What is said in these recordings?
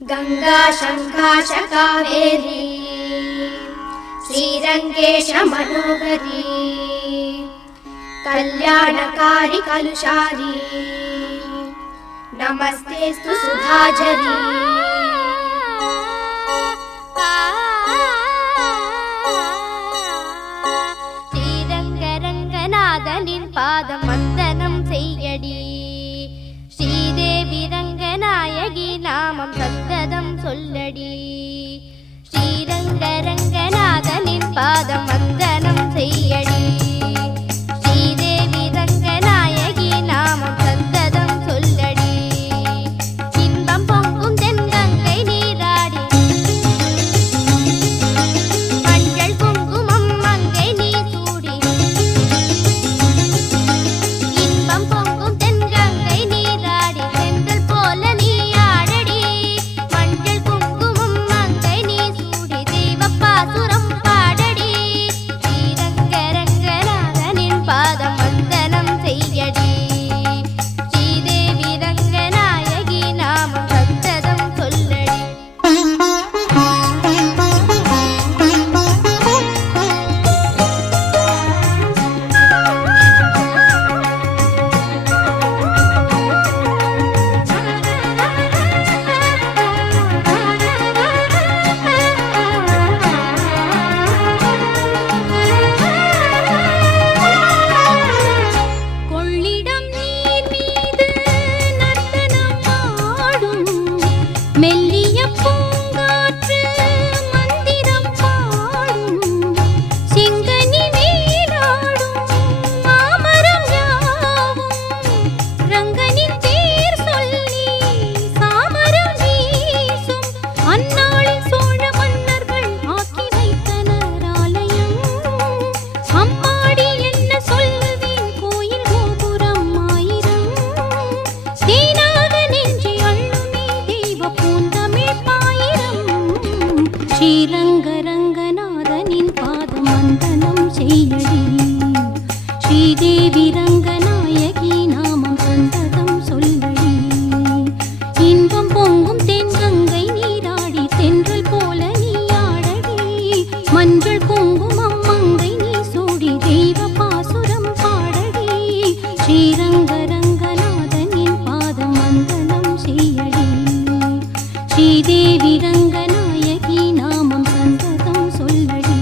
गंगा शंखाश कावेरी श्रीरंगेश मनोहरी कल्याणकारी कलुषारी नमस्तेस्तु सुधाझरी श्रीरंगरंगनाथनिन पादम वंदनम सेय्यडी श्रीदेवी रंगनायकी नामम सत्तदम सोल्लडी श्रीरंगरंगनाथनिन पादम वंदनम सेय्यडी श्रीदेवी रंगनायकी नामम सत्तदम सोल्लडी इன்பம் பொங்கும் தென்கங்கை நீராடி மஞ்சள் குங்குமம் மங்கை நீ சூடி இன்பம் பொங்கும் தென்கங்கை நீராடி செந்தல் போல நீ ஆடடி மஞ்சள் குங்குமம் மங்கை நீ சூடி தெய்வப்பாசுரம் பாடடி ஸ்ரீரங்கரங்கநாதனின் பாதம் வந்தனம் செய்யடி ஸ்ரீதேவி ரங்கநாயகி நாமம் சத்ததம் சொல்லடி கொள்ளிடம் நீர் மீது நர்த்தனம் ஆடும் மெல்லிய பூங்காற்று மந்திரம் பாடும் சிங்கனி நீராடும் மாமரம் யாவும் ரங்கனின் பேர் சொல்லி சாமரம் வீசும் அந்நாளில் சோழ மன்னர்கள் ஆக்கி வைத்தனர் ஆலயம் அம்மாடி என்ன சொல்லுவேன் கோயில் கோபுரம் ஆயிரம் தேனாக நெஞ்சை அள்ளுமே தெய்வ பூந்தமிழ் பாயிரம் ஸ்ரீரங்கரங்கநாதனின் பாதம் வந்தனம் செய்யடி ஸ்ரீதேவி ரங்கநாயகி நாமம் சந்ததம் சொல்லடி இன்பம் பொங்கும் தென்கங்கை நீராடி தென்றல் போல நீ ஆடடி மஞ்சள் குங்குமம் மங்கை நீ சூடி தெய்வ பாசுரம் பாடடி ஸ்ரீரங்கரங்கநாதனின் பாதம் வந்தனம் செய்யடி ஸ்ரீதேவி ரங்கநாயகி நாமம் சந்ததம் சொல்லடி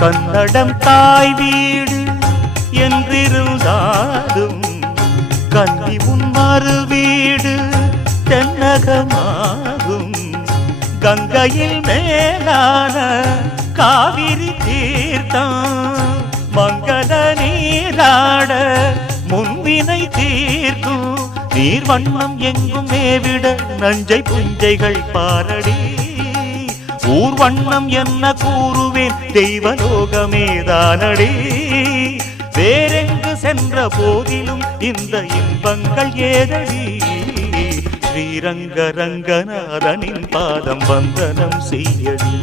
கன்னடம் தாய் வீடு என்றிருந்தாலும் கன்னி உன் மறு வீடு தென்னகமாகும் கங்கையில் மேலான காவிரி தீர்த்தம் மங்கள நீராட முன்வினை தீர்க்கும் நீர் வண்ணம் எங்கும் மேவிட நஞ்சை புஞ்சைகள் பாரடி ஊர் வண்ணம் என்ன கூறுவேன் தெய்வலோகமேதானடி வேறெங்கு சென்ற போதிலும் இந்த இன்பங்கள் ஏதடி ஸ்ரீரங்கரங்கநாதனின் பாதம் வந்தனம் செய்யடி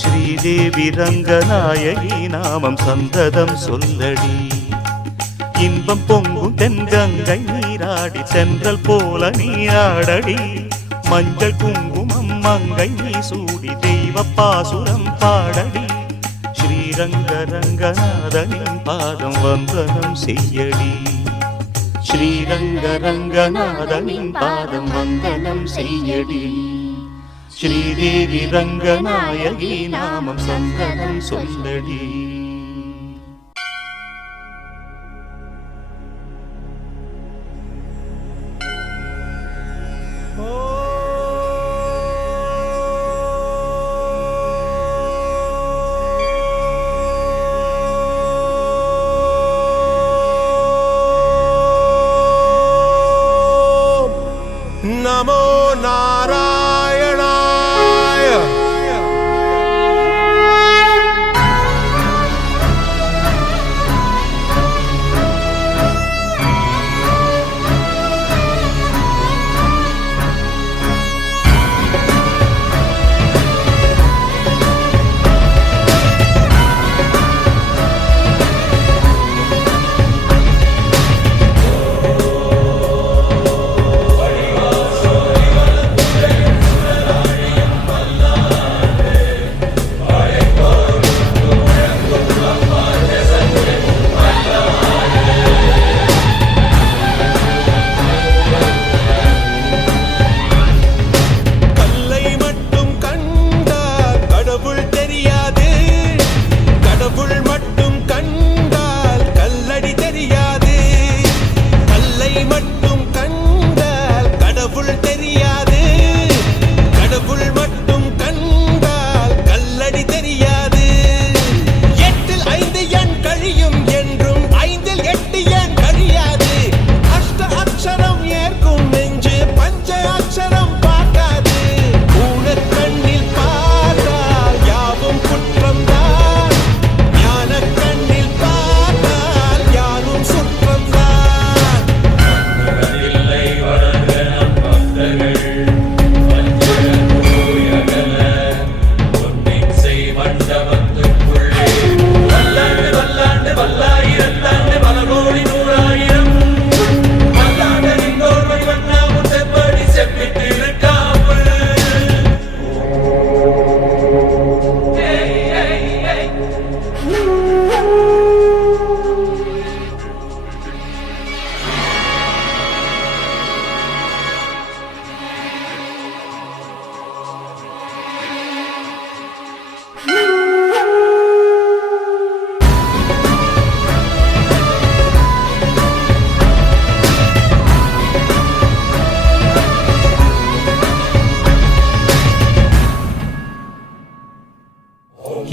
ஸ்ரீதேவி ரங்கநாயகி நாமம் சந்ததம் சொல்லடி இன்பம் பொங்கும் தென்கங்கை நீராடி தென்றல் போல நீராடடி மஞ்சள் குங்குமம் மங்கை நீ சூடி தெய்வ பாசுரம் பாடடி ஸ்ரீரங்கரங்கநாதனின் பாதம் வந்தனம் செய்யடி ஸ்ரீரங்கரங்கநாதனின் பாதம் வந்தனம் செய்யடி ஸ்ரீதேவி ரங்கநாயகி நாமம் சந்தனம் சொல்லடி ஓ.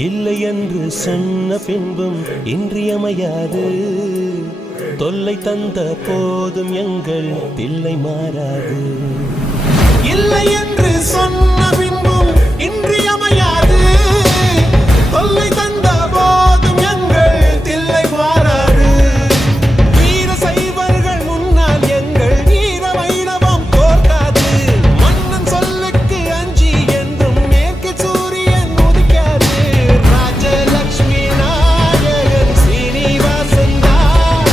இல்லை என்று சொன்ன பின்பும் இன்றியமையாது. தொல்லை தந்த போதும் எங்கள் தில்லை மாறாது. இல்லை என்று சொன்ன பின்பும் இன்றியமையாது. தொல்லை தந்த போதும் எங்கள் தில்லை மாறாது. வீர சைவர்கள் முன்னால் எங்கள் வீர வைணவம் தோற்காது. மன்னன் சொல்லுக்கு அஞ்சி என்றும் மேற்கு சூரியன் உதிக்காது. ராஜலட்சுமி நாயகன் ஸ்ரீனிவாசன் தான்.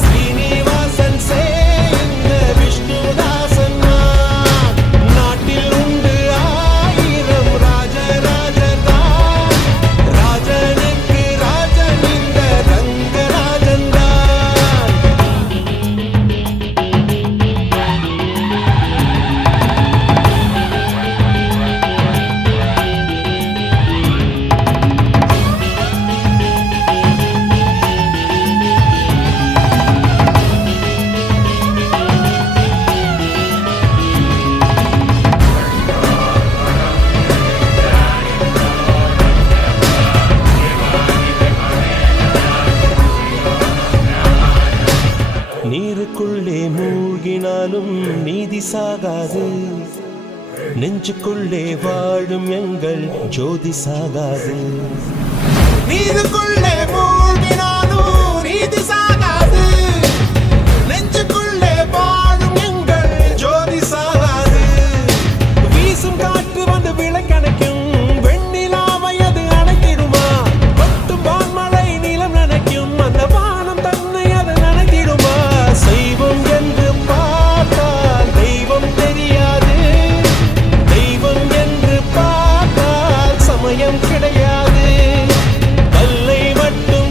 ஸ்ரீனிவாசன் இந்த விஷ்ணுதாசன் தான். நாட்டில் உண்டு 1000 ராஜராஜன் தான். ராஜனுக்கு ராஜன் இந்த ரங்கராஜன் தான். நீருக்குள்ளே மூழ்கினாலும் நீதி சாகாது. நெஞ்சுக்குள்ளே வாழும் எங்கள் ஜோதி சாகாது. நீருக்குள்ளே மூழ்கினாலும் நீதி சாகாது. நெஞ்சுக்குள்ளே வாழும் எங்கள் ஜோதி சாகாது. வீசும் காற்று வந்து விளக்கணைக்கும். வெண்ணிலாவை அது அணைத்திடுமா? கொட்டும் வான்மழை நிலம் நனைக்கும். அந்த வானம் தன்னை அது நனைத்திடுமா? செய்வோம் என்று பார்த்தால் தெய்வம் தெரியாது. தெய்வம் என்று பார்த்தால் சமயம் கிடையாது. கல்லை மட்டும்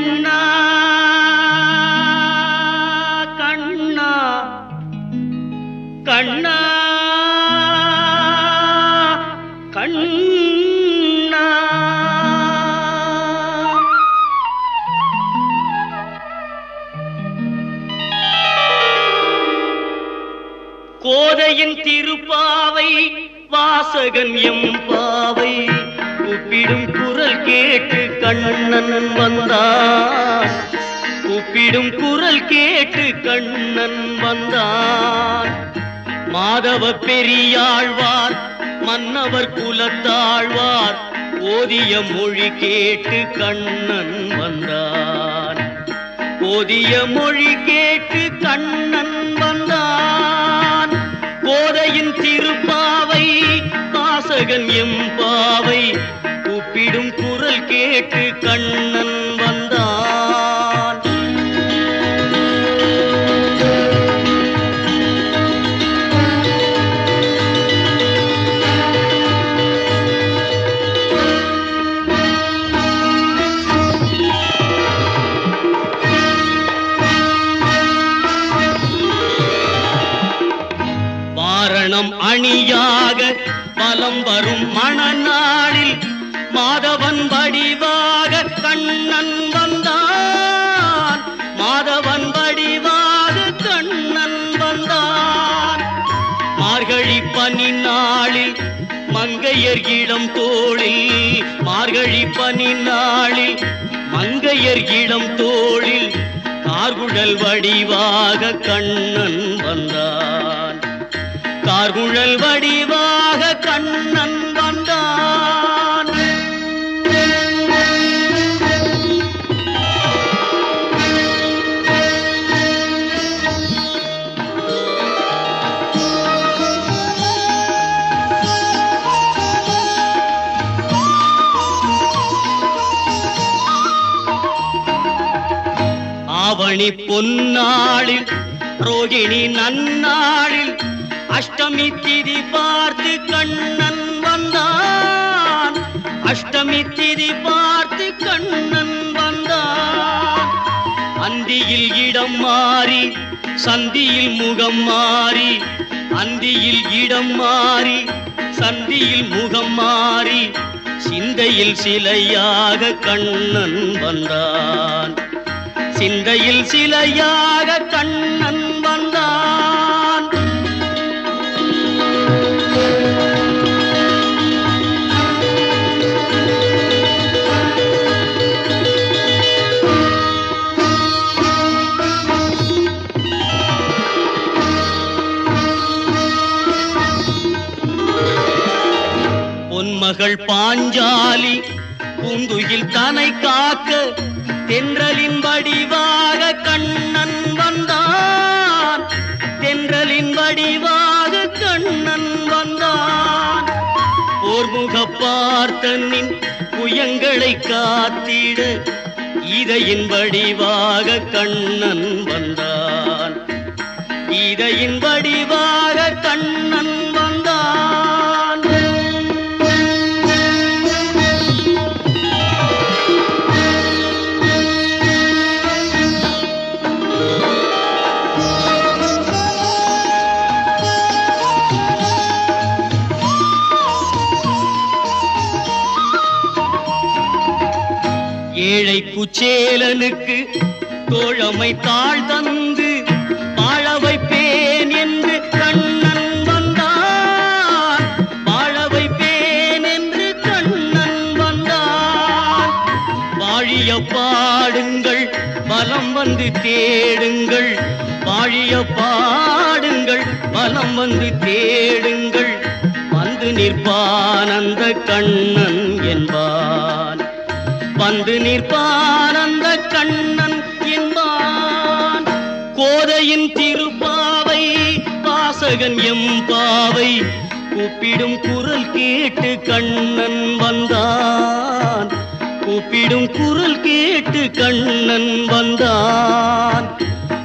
கண்ணா கண்ணா கண்ணா கண்ணா கோதையின் திருப்பாவை வாசகன் எம்பாவை கூப்பிடும் குரல் கேட்டு கண்ணன் வந்தான் கூப்பிடும் குரல் கேட்டு கண்ணன் வந்தான் மாதவ பெரியாழ்வார் மன்னவர் குலத்தாழ்வார் ஓதிய மொழி கேட்டு கண்ணன் வந்தான் ஓதிய மொழி கேட்டு கண்ணன் வந்தான் கோதையின் திருப்பாவை வாசகன் எம்பாவை கூப்பிடும் குரல் கேட்டு கண்ணன் வந்தான் வாரணம் அணியாக பலம் வரும் மணநாளில் மாதவன் வடிவாக கண்ணன் வந்தான் மாதவன் வடிவாக கண்ணன் வந்தான் மார்கழி பனி நாளில் மங்கையர் இளம் தோளில் மார்கழி பனி நாளில் மங்கையர் இளம் தோளில் கார்குழல் வடிவாக கண்ணன் வந்தான் கார்குழல் வடிவாக கண்ணன் வந்தான் ஆவணி பொன்னாளில் ரோகிணி நன்னாளில் அஷ்டமி திதி பார்த்து கண்ணன் வந்தான் அஷ்டமி திதி பார்த்து கண்ணன் வந்தான் அந்தியில் இடம் மாறி சந்தியில் முகம் மாறி அந்தியில் இடம் மாறி சந்தியில் முகம் மாறி சிந்தையில் சிலையாக கண்ணன் வந்தான் சிந்தையில் சிலையாக கண்ணன் வந்தான் பொன்மகள் பாஞ்சாலி பூந்துயில் தனை காக்க தென்றலின் வடிவாக கண்ணன் வந்தான் தென்றலின் வடிவாக கண்ணன் வந்தான் போர்முக பார்த்தனின் புயங்களை காத்திட இதையின் வடிவாக கண்ணன் வந்தான் இதையின் வடிவாக கண்ணன் வந்தான் ஏழை குச்சேலனுக்கு தோழமை தாழ் தந்து வாழ வைப்பேன் என்று கண்ணன் வந்தான் வாழ வைப்பேன் என்று கண்ணன் வந்தான் வாழிய பாடுங்கள் பலம் வந்து தேடுங்கள் வாழிய பாடுங்கள் பலம் வந்து தேடுங்கள் வந்து நிற்பான் அந்த கண்ணன் என்பான் வந்து நிற்பான் அந்த கண்ணன் என்பான் கோதையின் திருப்பாவை வாசகன் எம்பாவை கூப்பிடும் குரல் கேட்டு கண்ணன் வந்தான் கூப்பிடும் குரல் கேட்டு கண்ணன் வந்தான்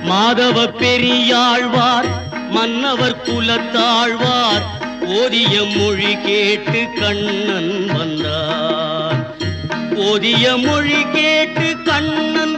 மாதவ பெரியாழ்வார் மன்னவர் குலத்தாழ்வார் ஓதிய மொழி கேட்டு கண்ணன் வந்தான் ஓதிய மொழி கேட்டு கண்ணன்